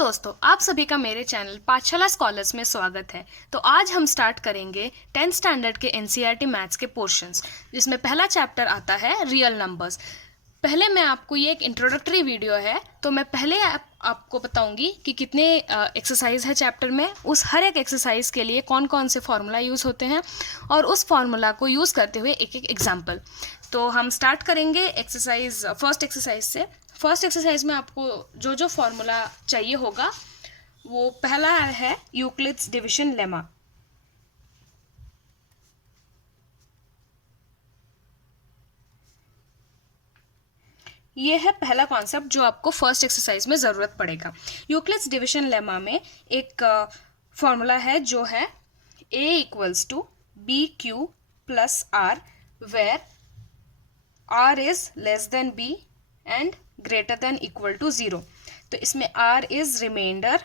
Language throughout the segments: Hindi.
दोस्तों, आप सभी का मेरे चैनल पाठशाला स्कॉलर्स में स्वागत है। तो आज हम स्टार्ट करेंगे 10th स्टैंडर्ड के एनसीईआरटी मैथ्स के पोर्शंस, जिसमें पहला चैप्टर आता है रियल नंबर्स। पहले मैं आपको ये एक इंट्रोडक्टरी वीडियो है, तो मैं पहले आपको बताऊंगी कि कितने एक्सरसाइज है चैप्टर में, उस हर एक एक्सरसाइज के लिए कौन कौन से फार्मूला यूज़ होते हैं और उस फार्मूला को यूज़ करते हुए एक एक एग्जाम्पल। तो हम स्टार्ट करेंगे फर्स्ट एक्सरसाइज से। फर्स्ट एक्सरसाइज में आपको जो जो फॉर्मूला चाहिए होगा वो पहला है यूक्लिड्स डिवीजन लेमा। ये है पहला कॉन्सेप्ट जो आपको फर्स्ट एक्सरसाइज में ज़रूरत पड़ेगा। यूक्लिड्स डिवीजन लेमा में एक फॉर्मूला है जो है a equals to B Q plus R, where r is less than b and greater than equal to 0। तो इसमें r इज रिमाइंडर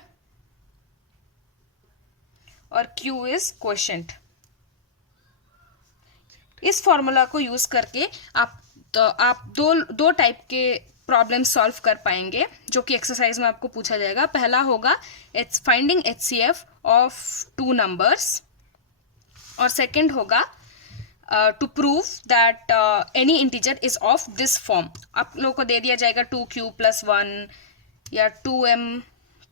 और q इज क्वोशिएंट। इस फॉर्मूला को यूज करके आप दो टाइप के प्रॉब्लम सॉल्व कर पाएंगे, जो कि एक्सरसाइज में आपको पूछा जाएगा। पहला होगा finding HCF of two numbers और सेकंड होगा to prove that any integer is of this form. आप लोगों को दे दिया जाएगा 2q + 1 या 2m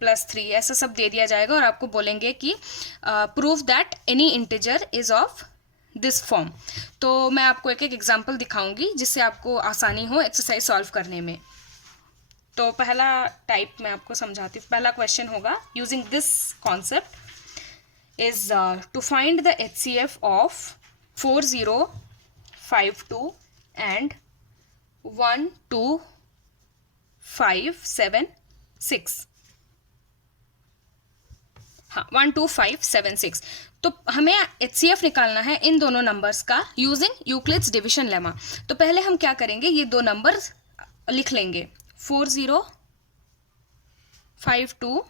+ 3, ऐसा सब दे दिया जाएगा और आपको बोलेंगे कि prove that any integer is of this form. तो मैं आपको एक एक एग्जाम्पल दिखाऊंगी जिससे आपको आसानी हो एक्सरसाइज सॉल्व करने में। तो पहला टाइप मैं आपको समझाती हूँ। पहला क्वेश्चन होगा using this concept is to find the HCF of 4052 and 12576। हाँ, 12576। तो हमें HCF निकालना है इन दोनों नंबर्स का यूजिंग यूक्लिड्स डिवीजन लेमा। तो पहले हम क्या करेंगे, ये दो नंबर लिख लेंगे 4052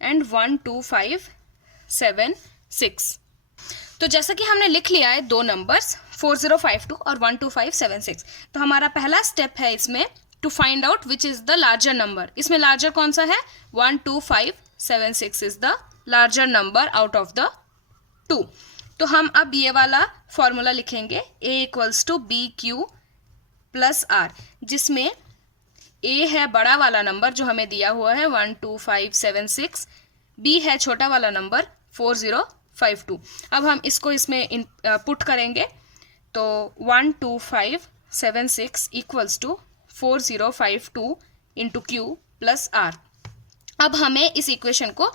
एंड 12576। तो जैसा कि हमने लिख लिया है दो नंबर्स 4052 और 12576, तो हमारा पहला स्टेप है इसमें to find out which is the larger number. इसमें लार्जर कौन सा है, 12576 is the larger number out of the two. तो हम अब ये वाला फॉर्मूला लिखेंगे a equals to B Q plus R, जिसमें a है बड़ा वाला नंबर जो हमें दिया हुआ है 12576, b है छोटा वाला नंबर 4052। अब हम इसको इसमें पुट करेंगे तो 12576 equals to 4052 into Q plus R. अब हमें इस इक्वेशन को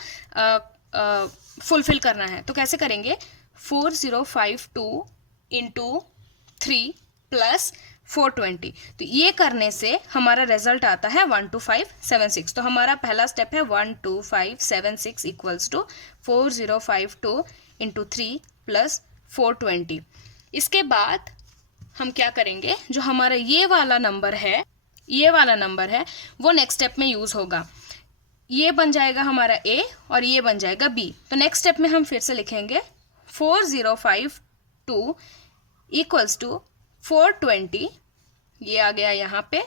फुलफिल करना है। तो कैसे करेंगे, 4052 इंटू 3 प्लस 420। तो ये करने से हमारा रिजल्ट आता है 12576। तो हमारा पहला स्टेप है 12576 इक्वल्स टू 4052 इंटू 3 प्लस 420। इसके बाद हम क्या करेंगे, जो हमारा ये वाला नंबर है वो नेक्स्ट स्टेप में यूज होगा। ये बन जाएगा हमारा A और ये बन जाएगा B। तो नेक्स्ट स्टेप में हम फिर से लिखेंगे 4052 इक्वल्स टू 420, ये आ गया यहाँ पे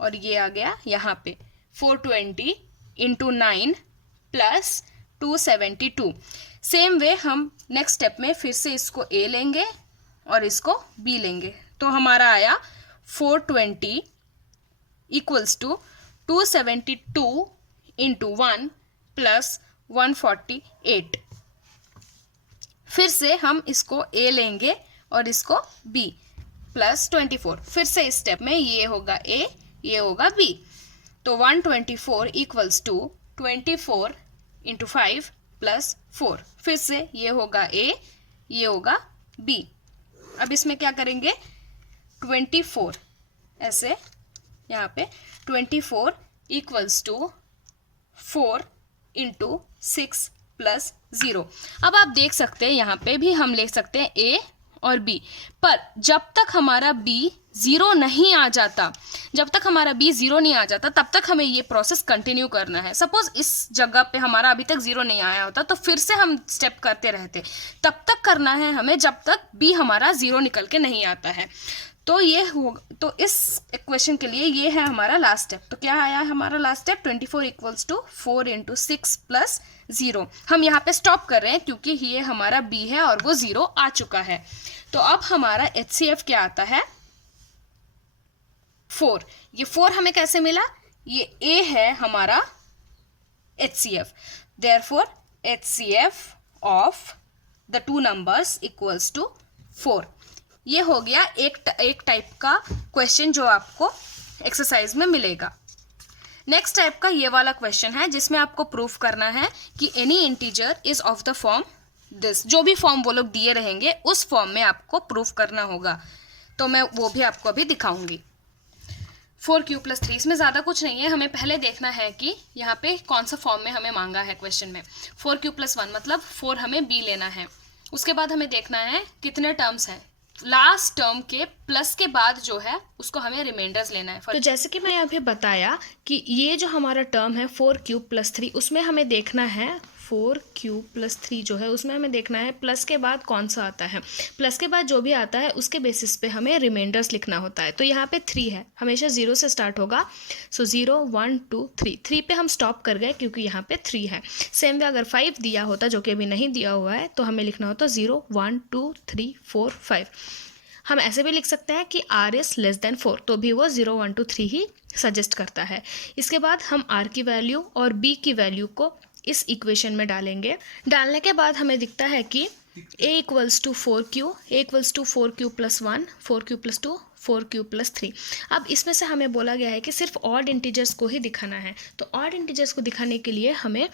और ये आ गया यहाँ पे, 420 इंटू 9 प्लस 272। सेम वे हम नेक्स्ट स्टेप में फिर से इसको A लेंगे और इसको B लेंगे। तो हमारा आया 420 इक्वल्स टू 272 इंटू 1 प्लस 148। फिर से हम इसको A लेंगे और इसको B प्लस 24। फिर से इस स्टेप में ये होगा A, ये होगा B। तो 124 इक्वल्स टू 24 इंटू 5 प्लस 4। फिर से ये होगा A, ये होगा B। अब इसमें क्या करेंगे, 24 ऐसे यहाँ पे 24 इक्वल्स टू 4 इंटू 6 प्लस 0। अब आप देख सकते हैं यहाँ पे भी हम ले सकते हैं A और B, पर जब तक हमारा B 0 नहीं आ जाता, तब तक हमें ये प्रोसेस कंटिन्यू करना है। सपोज इस जगह पे हमारा अभी तक 0 नहीं आया होता, तो फिर से हम स्टेप करते रहते, तब तक करना है हमें जब तक B हमारा 0 निकल के नहीं आता है। तो ये होगा, तो इस इक्वेशन के लिए ये है हमारा लास्ट स्टेप। तो क्या आया है हमारा last step, 24 equals to 4 into 6 plus 0। हम यहाँ पे स्टॉप कर रहे हैं क्योंकि ये हमारा बी है और वो 0 आ चुका है। तो अब हमारा HCF क्या आता है, 4। ये 4 हमें कैसे मिला, ये A है हमारा HCF। Therefore HCF of the two numbers equals to 4। ये हो गया एक टाइप का क्वेश्चन जो आपको एक्सरसाइज में मिलेगा। नेक्स्ट टाइप का ये वाला क्वेश्चन है जिसमें आपको प्रूफ करना है कि any integer is of the form this. जो भी फॉर्म वो लोग दिए रहेंगे उस फॉर्म में आपको प्रूफ करना होगा। तो मैं वो भी आपको अभी दिखाऊंगी। 4q + 3, इसमें ज़्यादा कुछ नहीं है, हमें पहले देखना है कि यहाँ पे कौन सा फॉर्म में हमें मांगा है क्वेश्चन में। 4q + 1 मतलब 4 हमें b लेना है। उसके बाद हमें देखना है कितने टर्म्स हैं, लास्ट टर्म के प्लस के बाद जो है उसको हमें रिमाइंडर्स लेना है। तो जैसे कि मैंने अभी बताया कि ये जो हमारा टर्म है 4q + 3, उसमें हमें देखना है 4q + 3 जो है उसमें हमें देखना है प्लस के बाद कौन सा आता है। प्लस के बाद जो भी आता है उसके बेसिस पे हमें रिमाइंडर्स लिखना होता है। तो यहाँ पे 3 है, हमेशा 0 से स्टार्ट होगा। सो 0 1 2 3, 3 पे हम स्टॉप कर गए क्योंकि यहाँ पे 3 है। सेम वे अगर 5 दिया होता, जो कि अभी नहीं दिया हुआ है, तो हमें लिखना होता 0 1 2 3 4 5। हम ऐसे भी लिख सकते हैं कि r इज़ <4, तो भी वो 0 1 2 3 ही सजेस्ट करता है। इसके बाद हम r की वैल्यू और b की वैल्यू को इस इक्वेशन में डालेंगे। डालने के बाद हमें दिखता है कि a = 4q, a = 4q + 1, 4q + 2, 4q + 3। अब इसमें से हमें बोला गया है कि सिर्फ ऑड इंटीजर्स को ही दिखाना है। तो ऑड इंटीजर्स को दिखाने के लिए हमें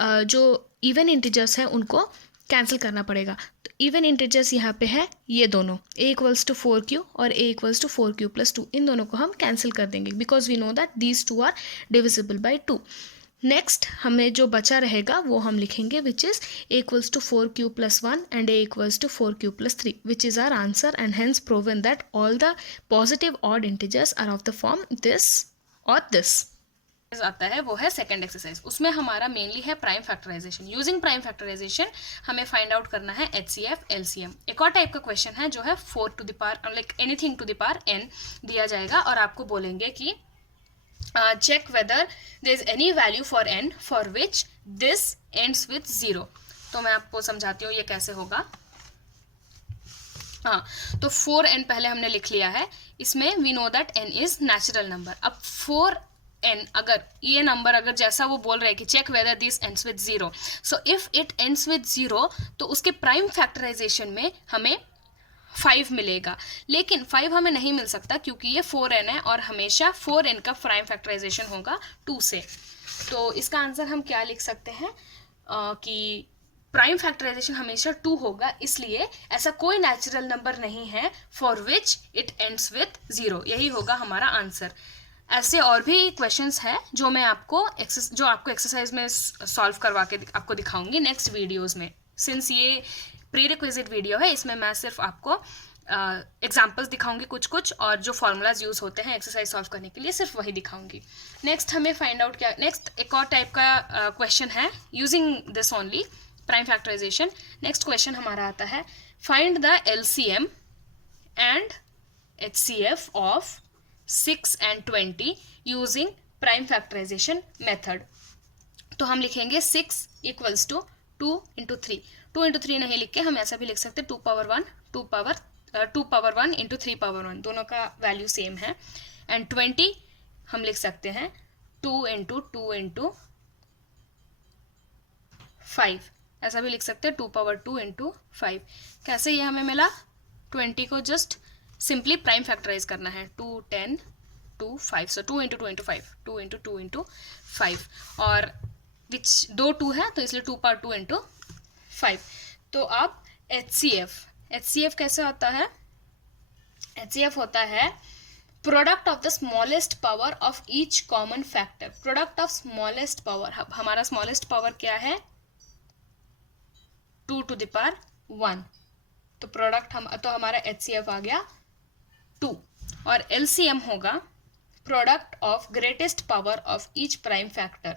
जो इवन इंटीजर्स हैं उनको कैंसिल करना पड़ेगा। तो इवन इंटीजर्स यहाँ पे है ये दोनों, a = 4q और a = 4q + 2, इन दोनों को हम कैंसिल कर देंगे because we know that these two are divisible by 2। Next हमें जो बचा रहेगा वो हम लिखेंगे which is a = 4q + 1 and a = 4q + 3, which is our answer and hence proven that all the positive odd integers are of the form this और दिस। आता है वो है सेकंड एक्सरसाइज। उसमें हमारा मेनली है prime factorisation. Using prime factorisation हमें फाइंड आउट करना है HCF LCM। एक और टाइप का क्वेश्चन है जो है 4 to the power like anything to the power n दिया जाएगा और आपको बोलेंगे कि check whether there is any value for n for which this ends with 0। तो मैं आपको समझाती हूँ ये कैसे होगा। हाँ, तो 4n पहले हमने लिख लिया है। इसमें we know that n is natural number. अब 4n अगर ये नंबर अगर जैसा वो बोल रहे हैं कि check whether this ends with 0, so if it ends with 0 तो उसके प्राइम फैक्टराइजेशन में हमें 5 मिलेगा। लेकिन 5 हमें नहीं मिल सकता क्योंकि ये 4n है और हमेशा 4n का प्राइम फैक्टराइजेशन होगा 2 से। तो इसका आंसर हम क्या लिख सकते हैं कि प्राइम फैक्टराइजेशन हमेशा 2 होगा, इसलिए ऐसा कोई नेचुरल नंबर नहीं है for which it ends with 0। यही होगा हमारा आंसर। ऐसे और भी क्वेश्चंस हैं जो मैं आपको एक्सरसाइज में सॉल्व करवा के आपको दिखाऊंगी नेक्स्ट वीडियोस में। सिंस ये प्री रिक्विजिट वीडियो है, इसमें मैं सिर्फ आपको एग्जाम्पल्स दिखाऊंगी कुछ और जो फॉर्मूलाज यूज़ होते हैं एक्सरसाइज सॉल्व करने के लिए सिर्फ वही दिखाऊंगी। नेक्स्ट हमें फाइंड आउट क्या, नेक्स्ट एक और टाइप का क्वेश्चन है using this only prime factorisation. Next question हमारा आता है find the LCM and HCF of 6 and 20 using prime factorisation method. तो हम लिखेंगे 6 = 2 × 3। 2 × 3 नहीं लिख के हम ऐसा भी लिख सकते हैं 2 power 1 2 power 1 × 3 power 1, दोनों का वैल्यू सेम है। एंड 20 हम लिख सकते हैं 2 × 2 × 5, ऐसा भी लिख सकते हैं 2 power 2 × 5। कैसे ये हमें मिला, 20 को जस्ट सिंपली प्राइम फैक्टराइज करना है, 2 10 2 5, सो 2 × 2 × 5, 2 × 2 × 5 और विच 2 2 है तो इसलिए 2 power 2 × 5। तो अब HCF कैसे होता है, HCF होता है product of the smallest power of each common factor. Product of smallest power, हमारा स्मॉलेस्ट पावर क्या है 2 to the power 1, तो प्रोडक्ट तो हमारा HCF आ गया 2। और LCM होगा product of greatest power of each prime factor.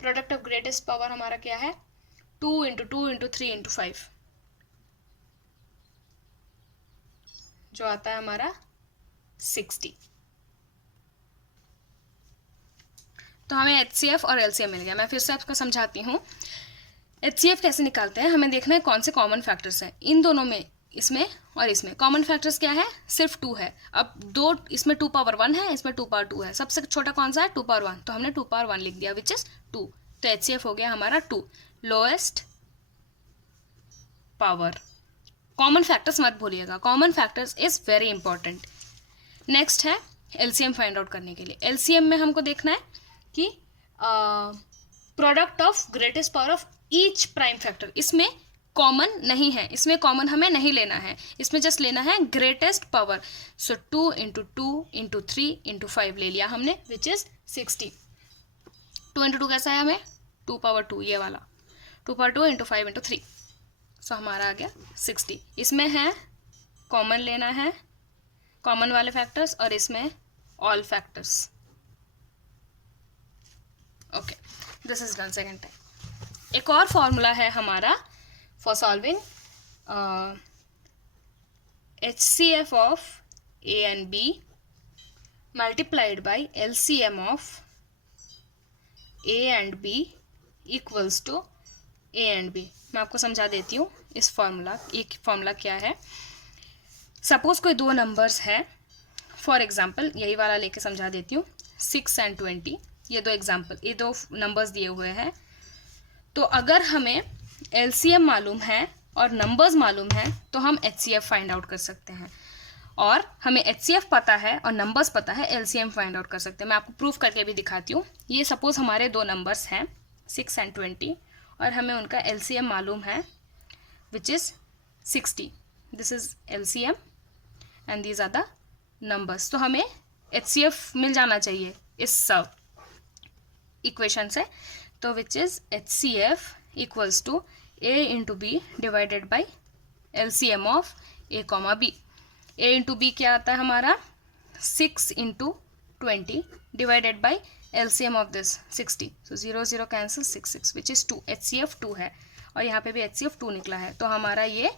Product of greatest power हमारा क्या है 2 × 2 × 3 × 5, जो आता है हमारा 60। तो हमें HCF और LCM मिल गया। मैं फिर से आपको समझाती हूँ। HCF कैसे निकालते हैं, हमें देखना है कौन से कॉमन फैक्टर्स हैं इन दोनों में, इसमें और इसमें। कॉमन फैक्टर्स क्या है, सिर्फ 2 है। अब दो, इसमें 2 पावर 1 है, इसमें 2 पावर 2 है। सबसे छोटा कौन सा है, 2 पावर 1, तो हमने 2 पावर 1 लिख दिया, विच इज 2। तो HCF हो गया हमारा 2, लोएस्ट पावर। कॉमन फैक्टर्स मत भूलिएगा, common factors is very important. Next है LCM फाइंड आउट करने के लिए। LCM में हमको देखना है कि product of greatest power of each prime factor. इसमें कॉमन नहीं है, इसमें कॉमन हमें नहीं लेना है, इसमें जस्ट लेना है ग्रेटेस्ट पावर। सो 2 इंटू 2 इंटू 3 इंटू 5 ले लिया हमने, विच इज 60। 2 इंटू 2 कैसा है हमें, 2 पावर 2, ये वाला 2 पावर 2 इंटू 5 इंटू 3। सो हमारा आ गया 60। इसमें है कॉमन लेना है, कॉमन वाले फैक्टर्स, और इसमें all factors. Okay, this is done second time. एक और फॉर्मूला है हमारा for solving HCF of A and B multiplied by LCM of A and B equals to A and B। मैं आपको समझा देती हूँ इस फॉर्मूला, एक फॉर्मूला क्या है। सपोज कोई दो नंबर्स है, फॉर एग्जाम्पल यही वाला लेके समझा देती हूँ, 6 एंड 20। ये दो एग्जाम्पल, ये दो नंबर्स दिए हुए हैं। तो अगर हमें LCM मालूम है और नंबर्स मालूम है तो हम HCF फाइंड आउट कर सकते हैं, और हमें HCF पता है और नंबर्स पता है, LCM फाइंड आउट कर सकते हैं। मैं आपको प्रूफ करके भी दिखाती हूँ। ये सपोज हमारे दो नंबर्स हैं 6 एंड 20, और हमें उनका LCM मालूम है, which is 60। This is LCM and these are the numbers. तो हमें HCF मिल जाना चाहिए इस इक्वेशन से। तो which is HCF equals to A into B divided by LCM of A comma B। A into B क्या आता है हमारा, 6 into 20 divided by LCM of this 60। सो 0 0 कैंसिल, 6 6 विच इज 2। HCF 2 है, और यहाँ पे भी HCF 2 निकला है। तो हमारा ये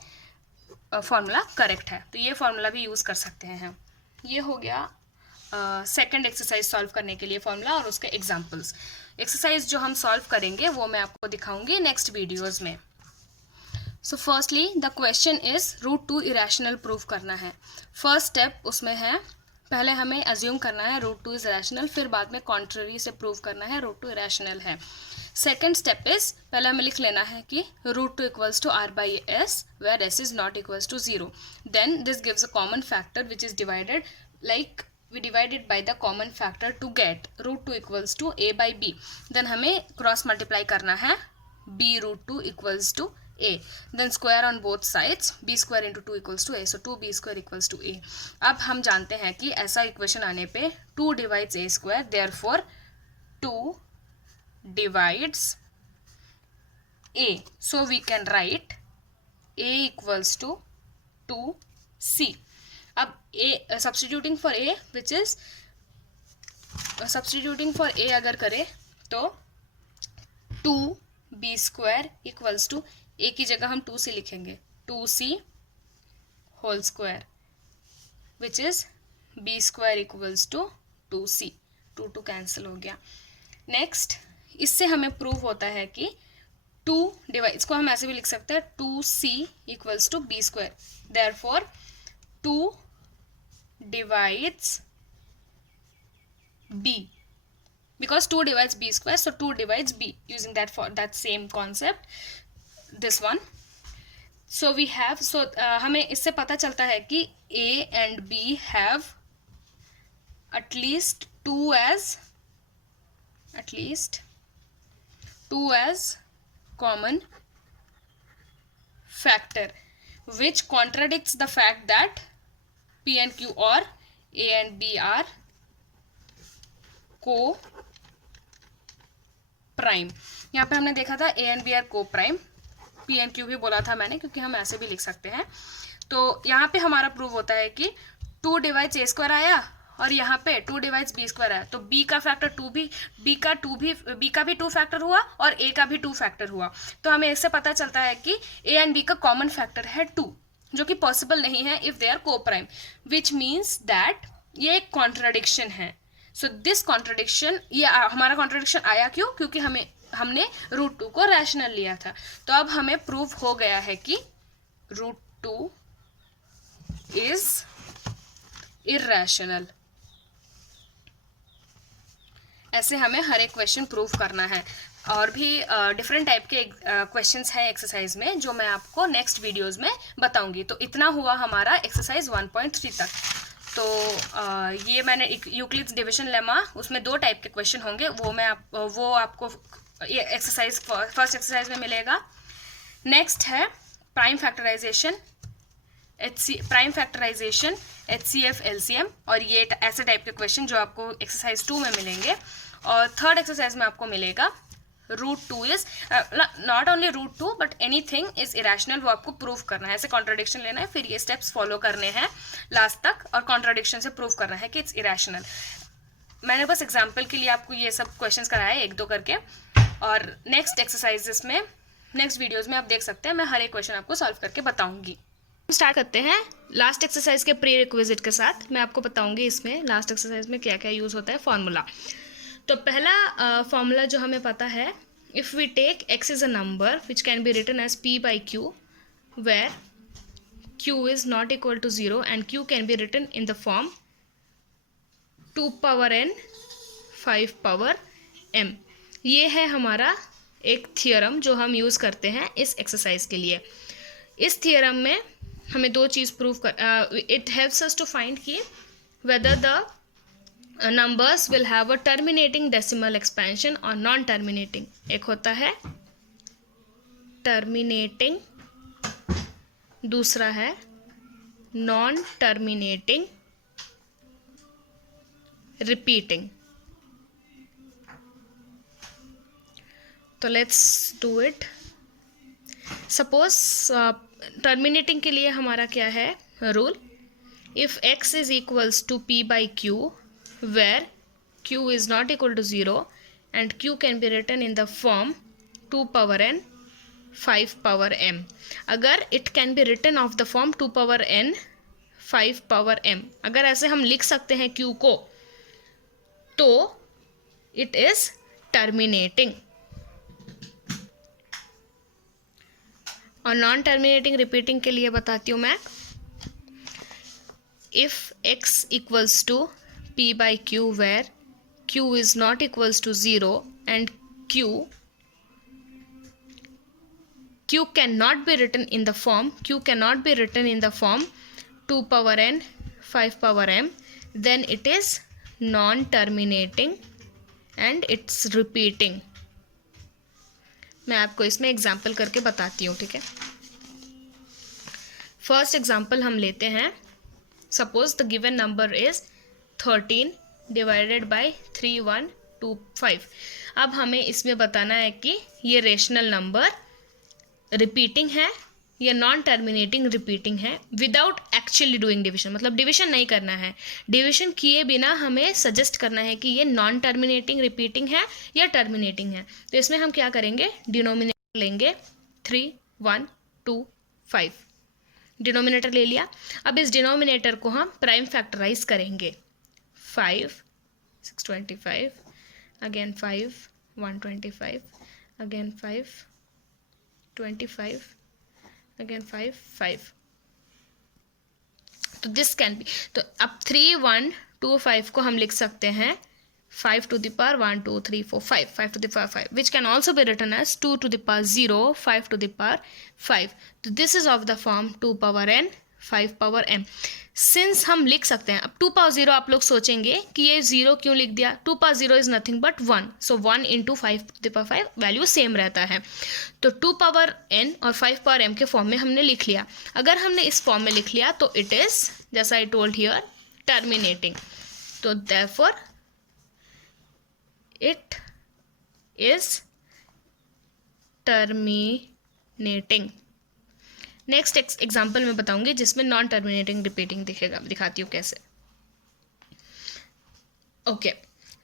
फॉर्मूला करेक्ट है। तो ये फॉर्मूला भी यूज़ कर सकते हैं हम। ये हो गया सेकंड एक्सरसाइज सॉल्व करने के लिए फॉर्मूला और उसके एग्जांपल्स। एक्सरसाइज जो हम सॉल्व करेंगे वो मैं आपको दिखाऊंगी नेक्स्ट वीडियोस में। So firstly the question is √2 irrational prove करना है। फर्स्ट स्टेप उसमें है, पहले हमें अज्यूम करना है √2 इज इरेशनल, फिर बाद में कॉन्ट्ररी से प्रूव करना है √2 इरेशनल है। सेकेंड स्टेप इज, पहले हमें लिख लेना है कि √2 equals to R by S where S is not equals to 0। Then this gives a common factor which is divided, like we divided by the common factor to get √2 equals to A by B. then हमें क्रॉस मल्टीप्लाई करना है B √2 equals to A. then square on both sides, B square into 2 equals to A. so 2B square equals to A. अब हम जानते हैं कि ऐसा इक्वेशन आने पे 2 divides A square, therefore 2 divides A. so we can write A equals to 2C. अब A substituting for A which is, substituting for A अगर करें तो 2B square equals to, A की जगह हम 2C लिखेंगे, 2C whole square which is B square equals to 2C। 2 2 cancel हो गया। नेक्स्ट, इससे हमें प्रूव होता है कि 2 डिवाइड, इसको हम ऐसे भी लिख सकते हैं 2C equals to B square, therefore 2 divides B, because 2 divides B square, so 2 divides B, using that for that same concept, this one. So we have, so हमें इससे पता चलता है कि A and B have at least 2 as common factor, which contradicts the fact that P and Q or A and B are co-prime। यहाँ पे हमने देखा था A and B are co-prime, P and Q भी बोला था मैंने, क्योंकि हम ऐसे भी लिख सकते हैं। तो यहाँ पे हमारा प्रूव होता है कि 2 डिवाइड्स A स्क्वायर आया और यहाँ पे 2 डिवाइड्स B स्क्वायर आया, तो B का फैक्टर 2 भी, B का भी 2 फैक्टर हुआ और A का भी 2 फैक्टर हुआ। तो हमें इससे पता चलता है कि A and B का कॉमन फैक्टर है 2, जो कि पॉसिबल नहीं है इफ दे आर को प्राइम, विच मीन्स दैट ये एक कॉन्ट्राडिक्शन है। सो दिस कॉन्ट्राडिक्शन, ये हमारा कॉन्ट्राडिक्शन आया क्यों? क्योंकि हमने √2 को रैशनल लिया था। तो अब हमें प्रूव हो गया है कि √2 इज इर्रेशनल। ऐसे हमें हर एक क्वेश्चन प्रूव करना है। और भी डिफरेंट टाइप के क्वेश्चंस हैं एक्सरसाइज में, जो मैं आपको नेक्स्ट वीडियोस में बताऊंगी। तो इतना हुआ हमारा एक्सरसाइज 1.3 तक। तो ये मैंने यूक्लिड्स डिविजन लेमा, उसमें 2 टाइप के क्वेश्चन होंगे, वो आपको ये एक्सरसाइज फर्स्ट एक्सरसाइज में मिलेगा। नेक्स्ट है प्राइम फैक्टराइजेशन, HCF LCM, और ये ऐसे टाइप के क्वेश्चन जो आपको एक्सरसाइज 2 में मिलेंगे। और थर्ड एक्सरसाइज में आपको मिलेगा √2 is not only √2 but anything is irrational, वो आपको प्रूव करना है। ऐसे कॉन्ट्राडिक्शन लेना है, फिर ये स्टेप्स फॉलो करने हैं लास्ट तक, और कॉन्ट्राडिक्शन से प्रूव करना है कि इट्स इरेशनल। मैंने बस एग्जाम्पल के लिए आपको ये सब क्वेश्चंस कराए 1-2 करके, और नेक्स्ट एक्सरसाइजेस में, नेक्स्ट वीडियोज में आप देख सकते हैं, मैं हर एक क्वेश्चन आपको सॉल्व करके बताऊंगी। स्टार्ट करते हैं लास्ट एक्सरसाइज के प्री रिक्विजिट के साथ। मैं आपको बताऊंगी इसमें लास्ट एक्सरसाइज में क्या क्या यूज होता है फॉर्मूला। तो पहला फॉर्मूला जो हमें पता है, if we take x is a number which can be written as p by q, where q is not equal to 0 and q can be written in the form 2 power n 5 power m। ये है हमारा एक थियरम जो हम यूज़ करते हैं इस एक्सरसाइज के लिए। इस थियरम में हमें 2 चीज़ प्रूव कर, it helps us to find कि whether the numbers will have a terminating decimal expansion or non-terminating। एक होता है terminating, दूसरा है non-terminating repeating। तो let's do it। suppose terminating के लिए हमारा क्या है rule, if x is equals to p by q, where q is not equal to 0 and q can be written in the form 2 power n 5 power m। अगर it can be written of the form 2 power n 5 power m, अगर ऐसे हम लिख सकते हैं q को, तो it is terminating। और नॉन टर्मिनेटिंग रिपीटिंग के लिए बताती हूँ मैं, if x equals to p by q, where q is not equals to 0 and q cannot be written in the form 2 power n 5 power m, then it is non-terminating and it's repeating। मैं आपको इसमें एग्जाम्पल करके बताती हूँ, ठीक है। फर्स्ट एग्जाम्पल हम लेते हैं। Suppose the given number is 13 divided by 3125। अब हमें इसमें बताना है कि ये रेशनल नंबर रिपीटिंग है या नॉन टर्मिनेटिंग रिपीटिंग है, विदाउट एक्चुअली डूइंग डिविजन। मतलब डिविजन नहीं करना है, डिविजन किए बिना हमें सजेस्ट करना है कि ये नॉन टर्मिनेटिंग रिपीटिंग है या टर्मिनेटिंग है। तो इसमें हम क्या करेंगे, डिनोमिनेटर लेंगे 3 1 2 5, डिनोमिनेटर ले लिया। अब इस डिनोमिनेटर को हम प्राइम फैक्टराइज करेंगे। 5 625, अगेन 5 125, अगेन 5 25, अगेन 5 5। तो दिस कैन बी, तो अब 3 1 2 5 को हम लिख सकते हैं 5 to the power 1 2 3 4 5, 5 to the power 5, which can also be written as 2 to the power 0, 5 to the power 5। तो this is of the form 2 power n 5 power m। Since हम लिख सकते हैं, अब 2 power 0 आप लोग सोचेंगे कि ये 0 क्यों लिख दिया, 2 power 0 is nothing but 1, so 1 into 5 to the power 5 value same रहता है। तो 2 power n और 5 power m के फॉर्म में हमने लिख लिया। अगर हमने इस फॉर्म में लिख लिया तो इट इज, जैसा आई टोल्ड हियर, टर्मिनेटिंग। तो therefore it is terminating. Next example में बताऊंगी जिसमें नॉन टर्मिनेटिंग रिपीटिंग दिखेगा, दिखाती हूँ कैसे। Okay,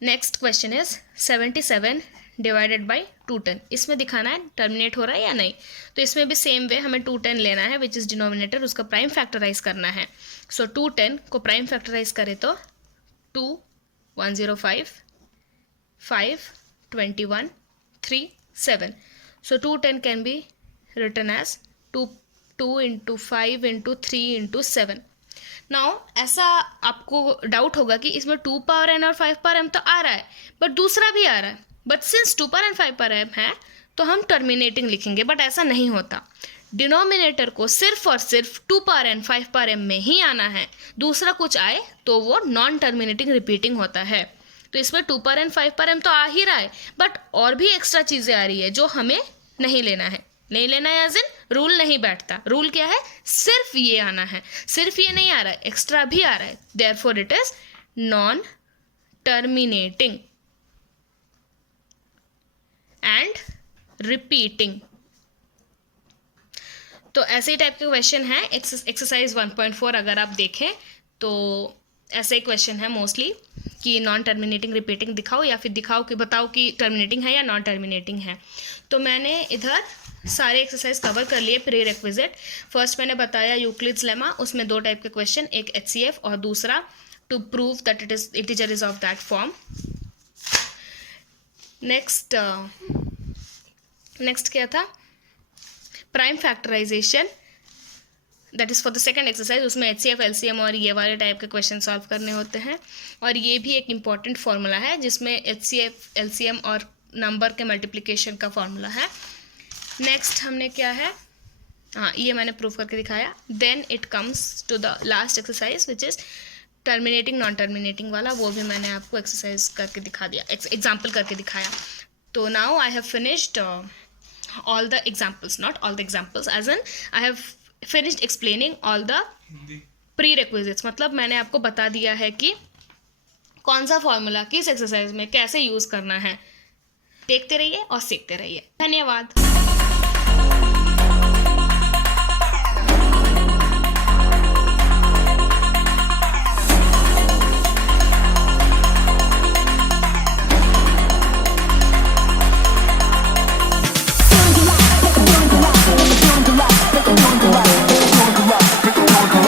next question is 77 divided by 210। इसमें दिखाना है टर्मिनेट हो रहा है या नहीं। तो इसमें भी सेम वे हमें 210 लेना है, विच इज़ डिनोमिनेटर, उसका प्राइम फैक्टराइज करना है। सो 210 को प्राइम फैक्टराइज करें तो 2 105 5 21 3 7. So 210 can be written as 2 into 5 into 3 into 7. Now ऐसा आपको डाउट होगा कि इसमें 2 पावर n और 5 पावर m तो आ रहा है, बट दूसरा भी आ रहा है, but since 2 power n 5 power m है तो हम टर्मिनेटिंग लिखेंगे, बट ऐसा नहीं होता. डिनोमिनेटर को सिर्फ और सिर्फ 2 पावर n 5 पावर m में ही आना है, दूसरा कुछ आए तो वो नॉन टर्मिनेटिंग रिपीटिंग होता है. तो इसमें 2 पावर n 5 पावर m तो आ ही रहा है, बट और भी एक्स्ट्रा चीज़ें आ रही है जो हमें नहीं लेना है. नहीं लेना है एज इन रूल नहीं बैठता. रूल क्या है? सिर्फ ये आना है. सिर्फ ये नहीं आ रहा है, एक्स्ट्रा भी आ रहा है. Therefore it is non terminating and repeating. तो ऐसे ही टाइप के क्वेश्चन है. एक्सरसाइज 1.4 अगर आप देखें तो ऐसे ही क्वेश्चन है मोस्टली कि नॉन टर्मिनेटिंग रिपीटिंग दिखाओ, या फिर दिखाओ कि बताओ कि टर्मिनेटिंग है या नॉन टर्मिनेटिंग है. तो मैंने इधर सारे एक्सरसाइज कवर कर लिए प्री रिक्विजिट. फर्स्ट मैंने बताया यूक्लिड्स लेमा, उसमें 2 टाइप के क्वेश्चन, एक HCF और दूसरा to prove that it is integer is of that form. Next क्या था? Prime factorisation, that is for the second exercise. उसमें HCF LCM और ये वाले टाइप के क्वेश्चन सॉल्व करने होते हैं. और ये भी एक इम्पॉर्टेंट फार्मूला है जिसमें HCF LCM और नंबर के मल्टीप्लिकेशन का फार्मूला है. नेक्स्ट हमने क्या है, हाँ ये मैंने प्रूफ करके दिखाया. Then it comes to the last exercise which is terminating non terminating वाला. वो भी मैंने आपको एक्सरसाइज करके दिखा दिया, एग्जाम्पल करके दिखाया. तो now I have finished all the examples, not all the examples, as in I have finished explaining all the prerequisites. मतलब मैंने आपको बता दिया है कि कौन सा फॉर्मूला किस एक्सरसाइज में कैसे यूज़ करना है. देखते रहिए और सीखते रहिए. धन्यवाद.